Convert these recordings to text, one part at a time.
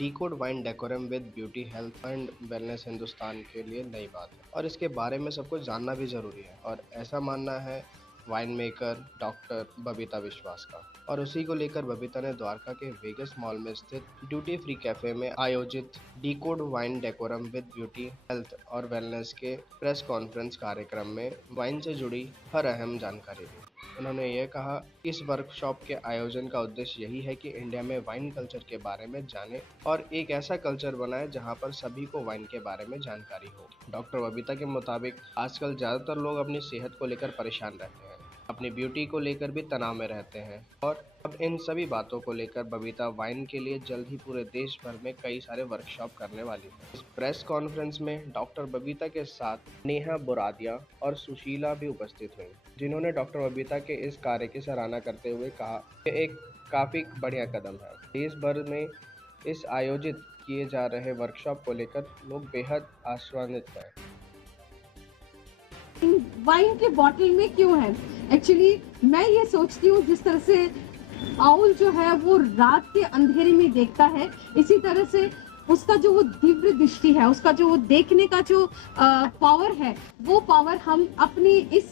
Decode wine decorum with beauty health and wellness Hindustan के लिए नई बात है और इसके बारे में सबको जानना भी ज़रूरी है। और ऐसा मानना है वाइन मेकर डॉक्टर बबीता विश्वास का। और उसी को लेकर बबीता ने द्वारका के वेगस मॉल में स्थित ड्यूटी फ्री कैफे में आयोजित decode wine decorum with beauty health और वेलनेस के प्रेस कॉन्फ्रेंस कार्यक्रम में वाइन से जुड़ी हर अहम जानकारी दी। उन्होंने यह कहा कि इस वर्कशॉप के आयोजन का उद्देश्य यही है कि इंडिया में वाइन कल्चर के बारे में जाने और एक ऐसा कल्चर बनाए जहां पर सभी को वाइन के बारे में जानकारी हो। डॉक्टर बबीता के मुताबिक आजकल ज़्यादातर लोग अपनी सेहत को लेकर परेशान रहते हैं, अपनी ब्यूटी को लेकर भी तनाव में रहते हैं और अब इन सभी बातों को लेकर बबीता वाइन के लिए जल्द ही पूरे देश भर में कई सारे वर्कशॉप करने वाली है। इस प्रेस कॉन्फ्रेंस में डॉक्टर बबीता के साथ नेहा बुरादिया और सुशीला भी उपस्थित हुई, जिन्होंने डॉक्टर बबीता के इस कार्य की सराहना करते हुए कहा कि एक काफ़ी बढ़िया कदम है। देश भर में इस आयोजित किए जा रहे वर्कशॉप को लेकर लोग बेहद आश्वासित हैं। वाइन के बॉटल में क्यों है? एक्चुअली मैं ये सोचती हूँ जिस तरह से आउल जो है वो रात के अंधेरे में देखता है, इसी तरह से उसका जो वो दिव्य दृष्टि है, उसका जो देखने का जो पावर है, वो पावर हम अपनी इस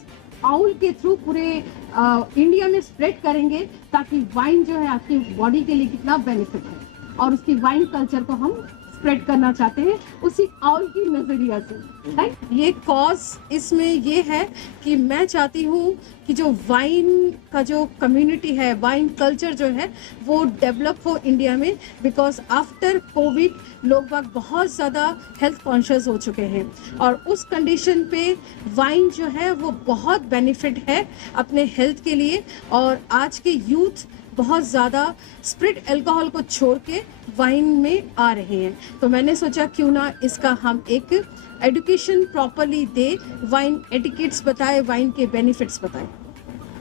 आउल के थ्रू पूरे इंडिया में स्प्रेड करेंगे, ताकि वाइन जो है आपकी बॉडी के लिए कितना बेनिफिट है और उसकी वाइन कल्चर को हम स्प्रेड करना चाहते हैं उसी आउल की नजरिया से, राइट। ये कॉज इसमें ये है कि मैं चाहती हूँ कि जो वाइन का जो कम्युनिटी है, वाइन कल्चर जो है वो डेवलप हो इंडिया में, बिकॉज आफ्टर कोविड लोग बाग बहुत ज़्यादा हेल्थ कॉन्शियस हो चुके हैं और उस कंडीशन पे वाइन जो है वो बहुत बेनिफिट है अपने हेल्थ के लिए। और आज के यूथ बहुत ज़्यादा स्प्रिट अल्कोहल को छोड़ के वाइन में आ रहे हैं, तो मैंने सोचा क्यों ना इसका हम एक एजुकेशन प्रॉपरली दे, वाइन एटिकेट्स बताए, वाइन के बेनिफिट्स बताए।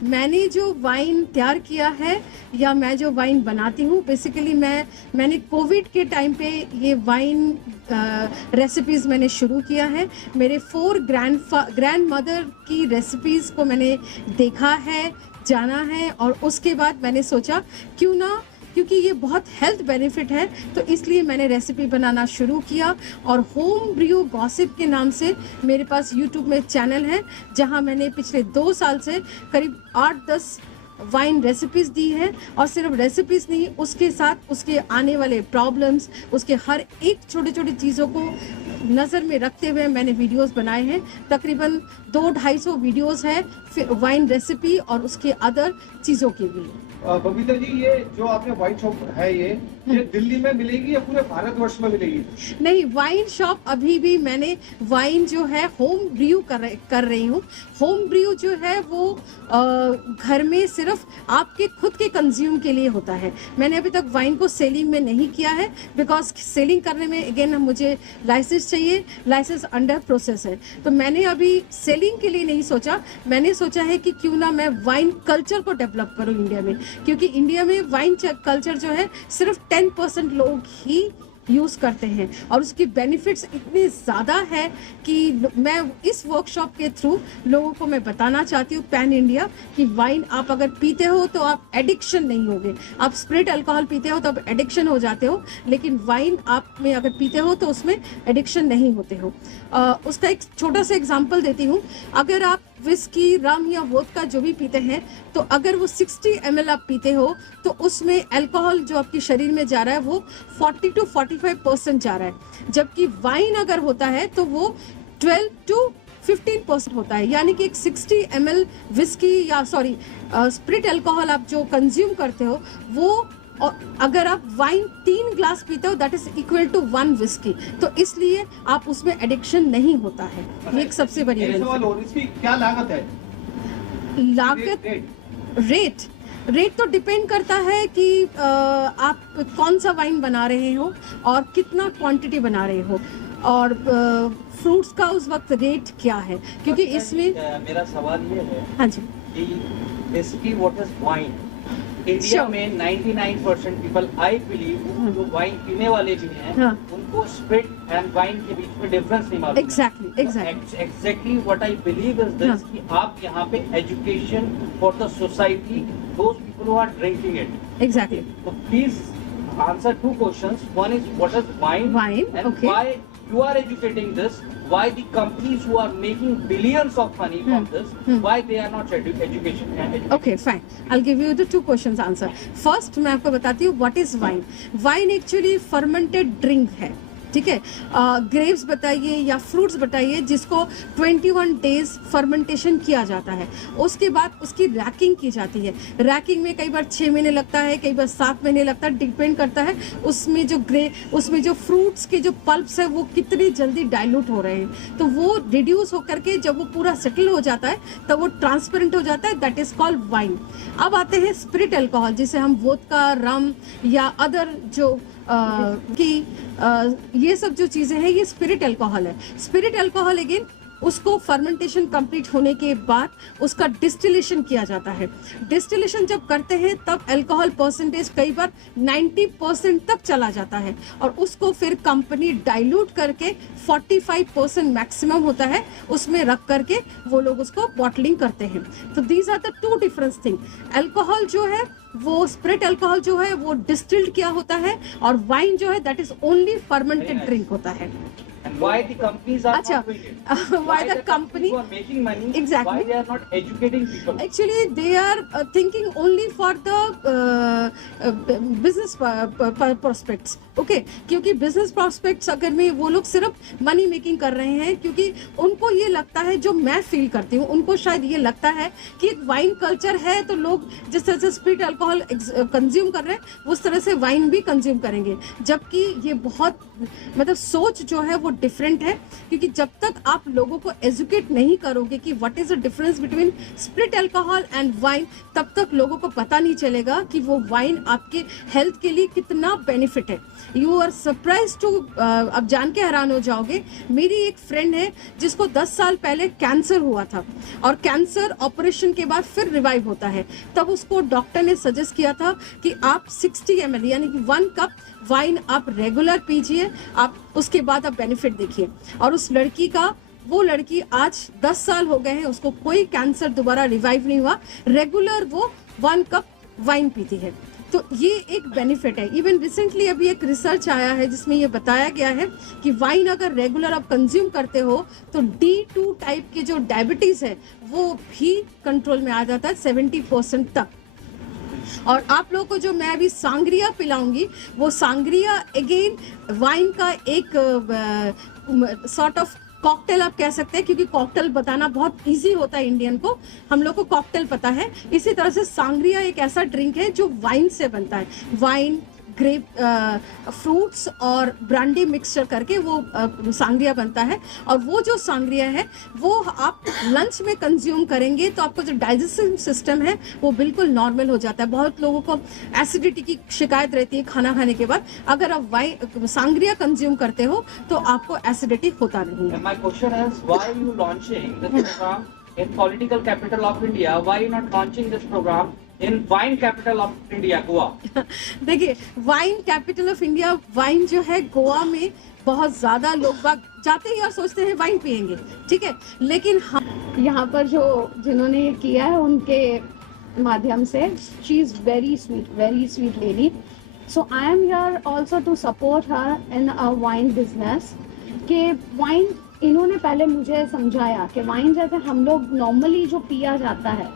मैंने जो वाइन तैयार किया है या मैं जो वाइन बनाती हूँ, बेसिकली मैंने कोविड के टाइम पे ये वाइन रेसिपीज़ मैंने शुरू किया है। मेरे 4 ग्रैंड मदर की रेसिपीज़ को मैंने देखा है, जाना है, और उसके बाद मैंने सोचा क्यों ना, क्योंकि ये बहुत हेल्थ बेनिफिट है, तो इसलिए मैंने रेसिपी बनाना शुरू किया। और होम ब्रू गॉसिप के नाम से मेरे पास यूट्यूब में चैनल है, जहां मैंने पिछले 2 साल से करीब 8-10 वाइन रेसिपीज़ दी है। और सिर्फ रेसिपीज़ नहीं, उसके साथ उसके आने वाले प्रॉब्लम्स, उसके हर एक छोटी छोटी चीज़ों को नज़र में रखते हुए मैंने वीडियोस बनाए हैं। तकरीबन 200-250 वीडियोस है वाइन रेसिपी और उसके अदर चीज़ों के लिए। बबीता जी, ये जो आपने वाइन शॉप है ये दिल्ली में मिलेगी या पूरे भारतवर्ष में मिलेगी? नहीं, वाइन शॉप अभी भी मैंने वाइन जो है होम ब्रू कर रही हूँ। होम ब्रू जो है वो घर में सिर्फ आपके खुद के कंज्यूम के लिए होता है। मैंने अभी तक वाइन को सेलिंग में नहीं किया है, बिकॉज सेलिंग करने में अगेन मुझे लाइसेंस चाहिए, लाइसेंस अंडर प्रोसेस है, तो मैंने अभी सेलिंग के लिए नहीं सोचा। मैंने सोचा है कि क्यों ना मैं वाइन कल्चर को डेवलप करूँ इंडिया में, क्योंकि इंडिया में वाइन कल्चर जो है सिर्फ 10% लोग ही यूज़ करते हैं और उसकी बेनिफिट्स इतने ज़्यादा है कि मैं इस वर्कशॉप के थ्रू लोगों को मैं बताना चाहती हूँ पैन इंडिया कि वाइन आप अगर पीते हो तो आप एडिक्शन नहीं होगे। आप स्प्रिट अल्कोहल पीते हो तो आप एडिक्शन हो जाते हो, लेकिन वाइन आप में अगर पीते हो तो उसमें एडिक्शन नहीं होते हो। उसका एक छोटा सा एग्जाम्पल देती हूँ। अगर आप विस्की, रम या वोदका जो भी पीते हैं, तो अगर वो 60 ml आप पीते हो तो उसमें अल्कोहल जो आपके शरीर में जा रहा है वो 40-45% जा रहा है, जबकि वाइन अगर होता है तो वो 12-15% होता है। यानी कि एक 60 ml विस्की या स्प्रिट अल्कोहल आप जो कंज्यूम करते हो, वो और अगर आप वाइन 3 ग्लास पीते हो that is equal to 1 whisky, तो इसलिए आप उसमें एडिक्शन नहीं होता है। ये एक सबसे बड़ी इसकी क्या लागत है? लागत रेट तो डिपेंड करता है कि आप कौन सा वाइन बना रहे हो और कितना क्वांटिटी बना रहे हो, और फ्रूट्स का उस वक्त रेट क्या है, क्योंकि इसमें मेरा सवाल ये है, हाँ जी, कि basically what is wine? India में 99% पीपल, आई बिलीव, जो वाइन पीने वाले भी हैं, उनको स्प्रिट एंड वाइन के बीच में डिफरेंस नहीं मालूम। Exactly what I believe is this, कि आप यहाँ पे education for the society, those people who are drinking it. Exactly. तो please answer two questions. One is what is wine? Wine, and okay. why you are educating this? Why the companies who are making billions of money from this? Why they are not education? Okay, fine. I'll give you the two questions answer. First, मैं आपको बताती हूँ what is wine. Wine actually fermented drink है. ठीक है, grapes बताइए या fruits बताइए जिसको 21 डेज फर्मेंटेशन किया जाता है, उसके बाद उसकी रैकिंग की जाती है. रैकिंग में कई बार 6 महीने लगता है, कई बार 7 महीने लगता है, डिपेंड करता है उसमें जो फ्रूट्स के जो पल्प्स है वो कितनी जल्दी डाइल्यूट हो रहे हैं. तो वो रिड्यूस होकर के जब वो पूरा सेटल हो जाता है तब वो ट्रांसपेरेंट हो जाता है, दैट इज कॉल्ड वाइन. अब आते हैं स्पिरिट अल्कोहल, जिसे हम वोदका, रम या अदर जो ये सब जो चीज़ें हैं ये स्पिरिट अल्कोहल है. स्पिरिट अल्कोहल अगेन उसको फर्मेंटेशन कंप्लीट होने के बाद उसका डिस्टिलेशन किया जाता है. डिस्टिलेशन जब करते हैं तब अल्कोहल परसेंटेज कई बार 90% तक चला जाता है और उसको फिर कंपनी डाइल्यूट करके 45% मैक्सिमम होता है उसमें रख करके वो लोग उसको बॉटलिंग करते हैं. तो these are the two difference thing. Alcohol जो है वो स्पिरिट अल्कोहल जो है वो डिस्टिल्ड किया होता है और वाइन जो है that is only fermented drink होता है. And why the companies are Achha, not doing it? why the company who are making money? Exactly. Why they are not educating people? Actually, they are thinking only for the business prospects. Okay, क्योंकि business prospects अगर में वो लोग सिर्फ money making कर रहे हैं, क्योंकि उनको ये लगता है, जो मैं फील करती हूँ, उनको शायद ये लगता है कि एक वाइन कल्चर है तो लोग जिस तरह से स्पिरिट अल्कोहल कंज्यूम कर रहे हैं उस तरह से वाइन भी कंज्यूम करेंगे, जबकि ये बहुत मतलब सोच जो है वो डिफरेंट है. क्योंकि जब तक आप लोगों को एजुकेट नहीं करोगे कि what is the difference between spirit alcohol and wine, तब तक लोगों को पता नहीं चलेगा कि वो वाइन आपके हेल्थ के लिए कितना बेनिफिट है. यू आर सरप्राइज टू, अब जान के हैरान हो जाओगे. मेरी एक फ्रेंड है जिसको 10 साल पहले कैंसर हुआ था और कैंसर ऑपरेशन के बाद फिर रिवाइव होता है. तब उसको डॉक्टर ने सजेस्ट किया था कि आप 60 ml यानी कि 1 कप वाइन आप रेगुलर पीजिए, आप उसके बाद आप बेनिफिट देखिए. और उस लड़की आज 10 साल हो गए हैं, उसको कोई कैंसर दोबारा रिवाइव नहीं हुआ, रेगुलर वो 1 कप वाइन पीती है. तो ये एक बेनिफिट है. इवन रिसेंटली अभी एक रिसर्च आया है जिसमें ये बताया गया है कि वाइन अगर रेगुलर आप कंज्यूम करते हो तो D2 टाइप के जो डायबिटीज है वो भी कंट्रोल में आ जाता है 70% तक. और आप लोगों को जो मैं अभी सांग्रिया पिलाऊंगी वो सांग्रिया अगेन वाइन का एक सॉर्ट ऑफ कॉकटेल आप कह सकते हैं, क्योंकि कॉकटेल बताना बहुत इजी होता है इंडियन को, हम लोग को कॉकटेल पता है. इसी तरह से सांग्रिया एक ऐसा ड्रिंक है जो वाइन से बनता है. वाइन, ग्रेप, फ्रूट्स और ब्रांडी मिक्सचर करके वो सांग्रिया बनता है. और वो जो सांग्रिया है वो आप लंच में कंज्यूम करेंगे तो आपको जो डाइजेस्टिव सिस्टम है वो बिल्कुल नॉर्मल हो जाता है. बहुत लोगों को एसिडिटी की शिकायत रहती है खाना खाने के बाद, अगर आप सांग्रिया कंज्यूम करते हो तो आपको एसिडिटी होता नहीं है. My question is, why are you launching this program in political capital of India? Why are you not launching this program in wine capital of India, Goa? देखिए, wine capital of India, wine जो है गोवा में बहुत ज़्यादा लोग बाग जाते ही और सोचते हैं वाइन पियेंगे, ठीक है. लेकिन हम यहाँ पर जिन्होंने ये किया है उनके माध्यम से, she is very sweet lady. So I am here also to support her in a wine business. कि वाइन इन्होंने पहले मुझे समझाया कि वाइन जैसे हम लोग नॉर्मली जो पिया जाता है,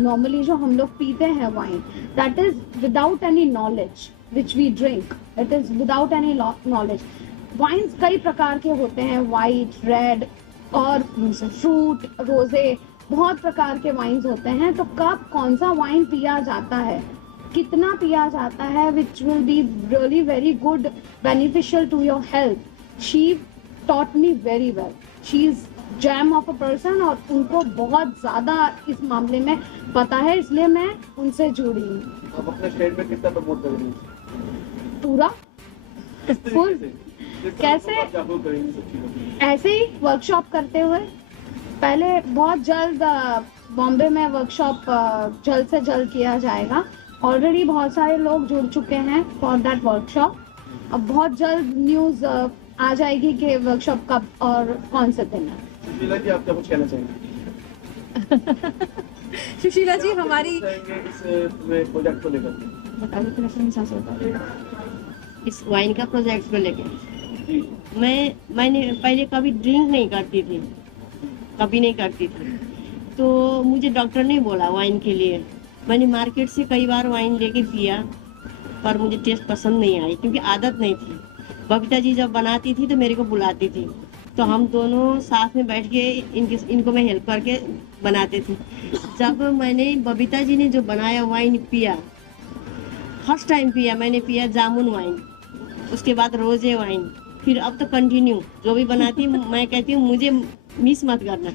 नॉर्मली जो हम लोग पीते हैं wine, that is without any knowledge which we drink, it is without any knowledge. Wines कई प्रकार के होते हैं, वाइट, रेड और फ्रूट, रोजे, बहुत प्रकार के वाइन्स होते हैं. तो कब कौन सा वाइन पिया जाता है, कितना पिया जाता है, which will be really very good beneficial to your health. She taught me very well. She is gem of a person और उनको बहुत ज़्यादा इस मामले में पता है, इसलिए मैं उनसे जुड़ी हूँ. आप अपने स्टेट में कितना प्रमोट करेंगे? पूरा फुल. कैसे? ऐसे ही वर्कशॉप करते हुए. पहले बहुत जल्द बॉम्बे में वर्कशॉप जल्द से जल्द किया जाएगा. ऑलरेडी बहुत सारे लोग जुड़ चुके हैं फॉर दैट वर्कशॉप. अब बहुत जल्द न्यूज़ आ जाएगी कि वर्कशॉप कब और कौन से दिन है. सुशीला जी, आप क्या कुछ कहना चाहेंगे? सुशीला जी हमारी इस प्रोजेक्ट को लेकर बताइए. इस वाइन का प्रोजेक्ट को लेके। मैंने पहले कभी ड्रिंक नहीं करती थी, कभी नहीं करती थी, तो मुझे डॉक्टर ने बोला वाइन के लिए। मैंने मार्केट से कई बार वाइन लेके पिया, पर मुझे टेस्ट पसंद नहीं आई क्योंकि आदत नहीं थी। बबीता जी जब बनाती थी तो मेरे को बुलाती थी, तो हम दोनों साथ में बैठ के इनको मैं हेल्प करके बनाते थे। जब मैंने बबीता जी ने जो बनाया वाइन पिया, फर्स्ट टाइम पिया मैंने, पिया जामुन वाइन, उसके बाद रोजे वाइन, फिर अब तो कंटिन्यू जो भी बनाती मैं कहती हूँ मुझे मिस मत करना।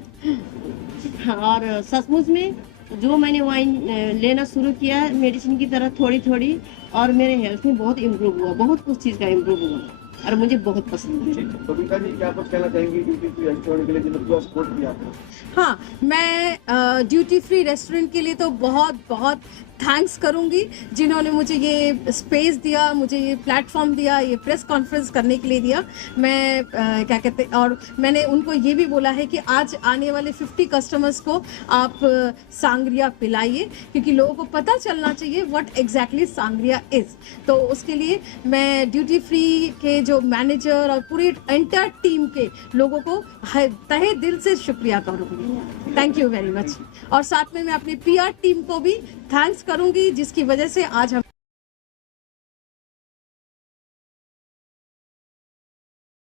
हाँ, और सचमुच में जो मैंने वाइन लेना शुरू किया मेडिसिन की तरह थोड़ी थोड़ी, और मेरे हेल्थ में बहुत इम्प्रूव हुआ, बहुत कुछ चीज़ का इम्प्रूव हुआ और मुझे बहुत पसंद है। बबीता जी क्या कुछ कहना चाहेंगी ड्यूटी फ्री रेस्टोरेंट के लिए जिन्होंने पूरा सपोर्ट किया आपको? हाँ, मैं ड्यूटी फ्री रेस्टोरेंट के लिए तो बहुत बहुत थैंक्स करूंगी, जिन्होंने मुझे ये स्पेस दिया, मुझे ये प्लेटफॉर्म दिया, ये प्रेस कॉन्फ्रेंस करने के लिए दिया। मैं क्या कहते हैं, और मैंने उनको ये भी बोला है कि आज आने वाले 50 कस्टमर्स को आप सांग्रिया पिलाइए, क्योंकि लोगों को पता चलना चाहिए व्हाट एग्जैक्टली सांग्रिया इज़। तो उसके लिए मैं ड्यूटी फ्री के जो मैनेजर और पूरी एंटायर टीम के लोगों को तहे दिल से शुक्रिया करूँगी। Thank you very much. और साथ में मैं अपनी PR टीम को भी थैंक्स करूंगी, जिसकी वजह से आज हम